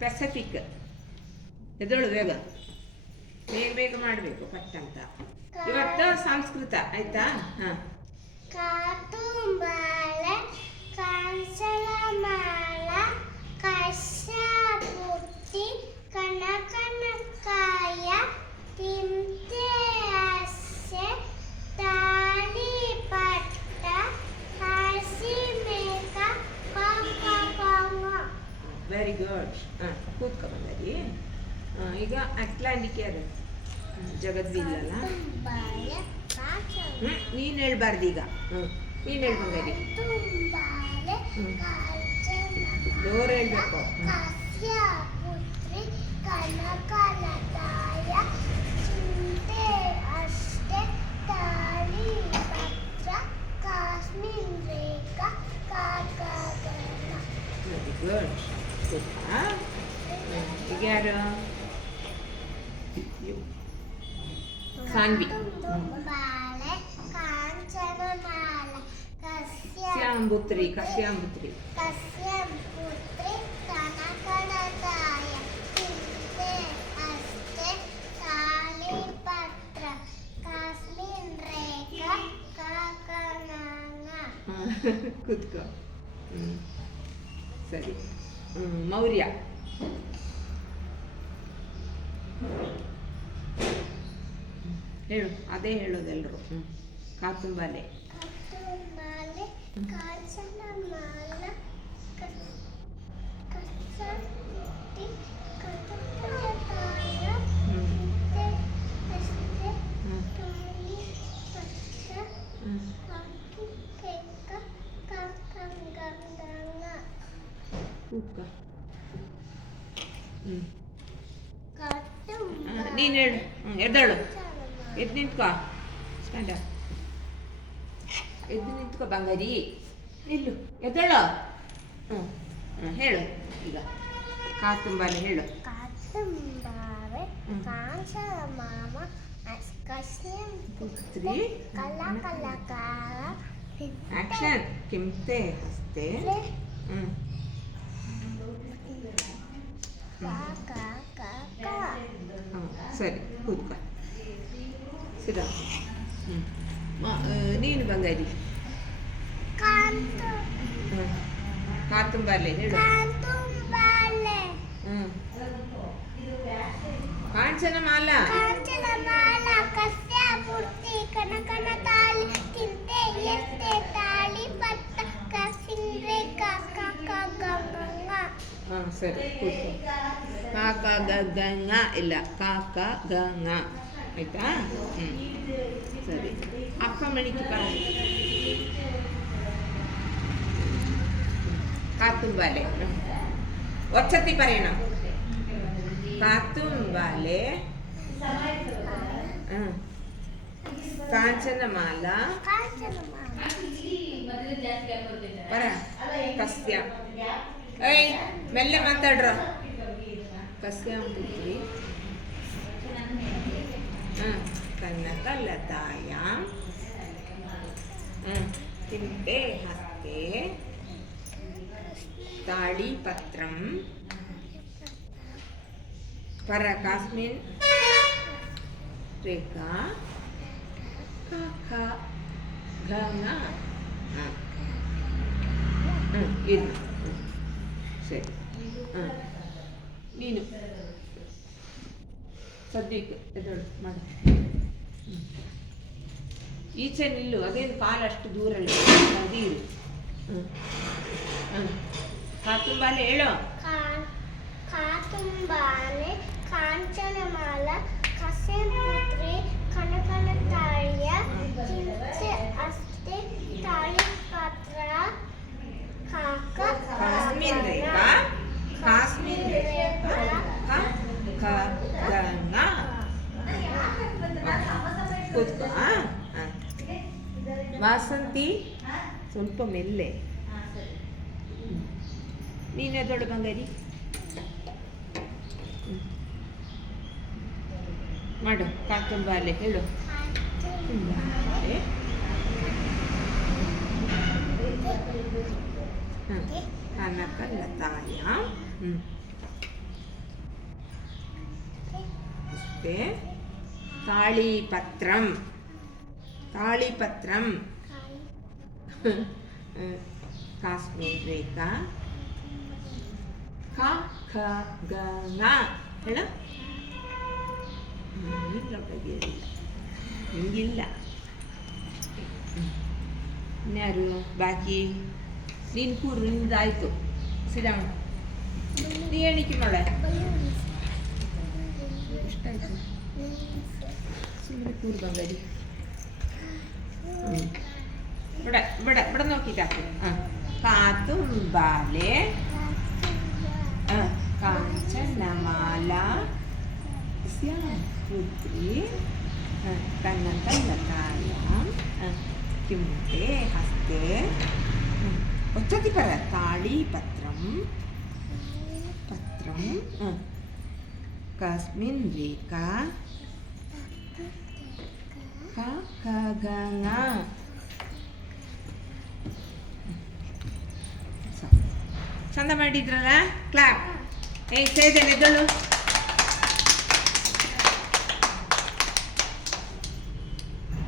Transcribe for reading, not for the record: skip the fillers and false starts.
Pacific. ಎದಳು ಬೇಗ ಬೇಗ ಬೇಗ ಮಾಡಬೇಕು ಪಟ್ಟ ಅಂತ. ಇವತ್ತು ಸಂಸ್ಕೃತ ಆಯ್ತಾ? ಹಾಂ. ಕಾತುಂಬಾಳೆ ಕಾಂಚನಮಾಲ ಕಶ್ಯಪುತ್ರಿ ಕನಕನಕಾಯ ತಿಂತೆ ಅಸ್ಸೆ ತಾಳಿಪಟ್ಟ ಹಸಿಮೇಕ ಪಂಗ. Very good. ಹಾಂ, ಕೂತ್ಕೊ ಬಂದರಿ. ಈಗ ಅಟ್ಲಾಂಟಿಕ್ ಯಾರು? ಜಗದ್ವಿಲ್ಲಲ್ಲ. ನೀನು ಹೇಳ್ಬಾರ್ದು ಈಗ. ನೀನು ಹೇಳ್ಬಂಗರಿ. ಜೋರು ಹೇಳ್ಬೇಕು. ಕಶ್ಯಪುತ್ರಿ ಕನಕನಕಾಯ ಚಿಂತೆ ಅಷ್ಟೆ ತಾಳಿಪತ್ರ ಕಾಶ್ಮೀರ್ ರೇಖಾ ಕಾಕಗನ. Very good. ಈಗ ಯಾರು? ಸಾನ್ವಿ. ಬಾಳೆ ಕಾಂಚನಮಾಲ ಕಶ್ಯಪುತ್ರಿ ಕಶ್ಯಪುತ್ರಿ ಕಶ್ಯಪುತ್ರಿ ಕನಕನಕಾಯ ಚಿಂತೆ ಅಷ್ಟೆ ತಾಳಿಪತ್ರ ಕಾಶ್ಮೀರ್ ರೇಖಾ ಕಾಕಗನ. ಕೂತ್ಕೋ. ಸರಿ. ಮೌರ್ಯ. ಹೇಳು, ಅದೇ ಹೇಳೋದೆಲ್ಲರೂ. ಕಾತುಂಬಾಲೆ ಕಾತುಂಬಾಲೆ ಕಾಂಚನಮಾಲ ಕಶ್ಯಪುತ್ರಿ ಕನಕನಕಾಯ ಚಿಂತೆ ಅಷ್ಟೆ ತಾಳಿಪತ್ರ ಕಾಶ್ಮೀರ್ ರೇಖಾ ಕಾಕಗನ. ನೀನು ಹೇಳು. ಎದ್ದಳು. ಎದ್ದು ನಿಂತ್ಕೋ. ಸ್ಟ್ಯಾಂಡ. ಎದ್ದು ನಿಂತ್ಕೋ ಬಂಗಾರಿ. ನಿಲ್ಲು. ಎದ್ದಳು. ಹೇಳು ಈಗ. ಕಾತುಂಬಾಲೆ ಹೇಳು. ಕಾತುಂಬಾಲೆ ಕಾಂಚನಮಾಲ ಕಶ್ಯಪುತ್ರಿ ಕನಕನಕಾಯ ಆಕ್ಷನ್. ಕಿಂತೆ ಹಸ್ತೆ. ಸರಿ, ಕೂತ್ಕೊ. ಸಿದ. ನೀನು ಬಂಗಾರಿ. ಕಾತುಂಬಾಲೆ ಹೇಳು. ಕಾತುಂಬಾಲೆ ಕಾಂಚನಮಾಲ ಕಶ್ಯಪುತ್ರಿ ಕನಕನಕಾಯ ಚಿಂತೆ ಅಷ್ಟೆ ತಾಳಿಪತ್ರ ಕಾಶ್ಮೀರ್ ರೇಖಾ ಕಾಕಗನ. ಸರಿ, ಕೂತ್ಕೊ. ಕಾಕಗಂಗ ಇಲ್ಲ, ಕಾಕಗಂಗ ಆಯ್ತಾ? ಸರಿ. ಅಪ್ಪ ಮಣಿಕಿ ಬರ. ಕಾತುಂಬಾಲೆ ಒಚ್ಚತಿ ಪರೇಣ. ಕಾತುಂಬಾಲೆ ಕಾಂಚನಮಾಲ ಪರ ಕಸ್ಯ. ಏಯ್ ಮೆಲ್ಲೆ ಮಾತಾಡ್ರ. ಕಶ್ಯಪುತ್ರಿ ಕನಕಲತಾಯ ಚಿಂತೆ ಹಸ್ತೆ ತಾಳಿಪತ್ರಂ ಪರ ಕಾಶ್ಮೀರ್ ರೇಖಾ ಕಾಕಗನ. ಇದು ಸರಿ. ನೀನು ಸದ್ಯಕ್ಕೆ ಎದಳು ಮಾಡು. ಈಚೆ ನಿಲ್ಲು. ಅದೇನು ಕಾಲಷ್ಟು ದೂರ ಅದಿರು. ಕಾತುಂಬಾಲೆ ಹೇಳು. ಕಾತುಂಬಾಲೆ ಕಾಂಚನಮಾಲ ಕಶ್ಯಪುತ್ರಿ ಕನಕನಕಾಯ ಚಿಂತೆ ಅಷ್ಟೆ ತಾಳಿಪತ್ರ ಕಾಶ್ಮೀರ್ ರೇಖಾ ಕಾಶ್ಮೀರ್ ರೇಖಾ ಕಾಕಗನ. ಕೂತ್ಕೋ. ವಾಸಂತಿ ಸ್ವಲ್ಪ ಮೆಲ್ಲೆ. ನೀನೆದೊಳು ಬಂಗಾರಿ. ಮಾಡು. ಕಾತುಂಬಾಲೆ ಹೇಳು. ಕನಕಲತಾಯ ಮತ್ತೆ ತಾಳಿಪತ್ರಂ ತಾಳಿಪತ್ರಂ ಕಾಸ್ಮಿನ್ ರೇಖಾ ಕ ಖ ಗ ङ ಹೇಳ ನಿಮಗಿಲ್ಲ ಇನ್ಯಾರು ಬಾಕಿ ನೀನು ಕೂರು ನಿಂದಾಯಿತು ಸಿಡಾಣ ನೀ ಹೇಳಿಕೆ ಮಾಡೆ ಎಷ್ಟಾಯ್ತು ಸುಮ್ಮನೆ ಕೂರು ಬಂಗಾರಿ ಬಿಡ ಬಿಡ ಬಿಡ ನೋಕಿದ್ದಾಕೆ ಹಾಂ ಕಾತುಂಬಾಲೆ ಕಾಂಚನಮಾಲಾ ಸ್ಯಾಪುತ್ರಿ ಕನ್ನಡಕಾಯಾಂ ಕಿಮ್ಮತೆ ಹಸ್ತೆ ಒಚ್ಚತಿ ಪರ ತಾಳಿಪತ್ರಂ ಪತ್ರಂ ಕಸ್ಮಿನ್ ರೇಖಾ ಕ ಖ ಗ ङ ಚಂದ ಮಾಡಿದ್ರಲ್ಲ ಕ್ಲಾಪ್ ಏ ಸೇದೇನೆ ಎದ್ದಳು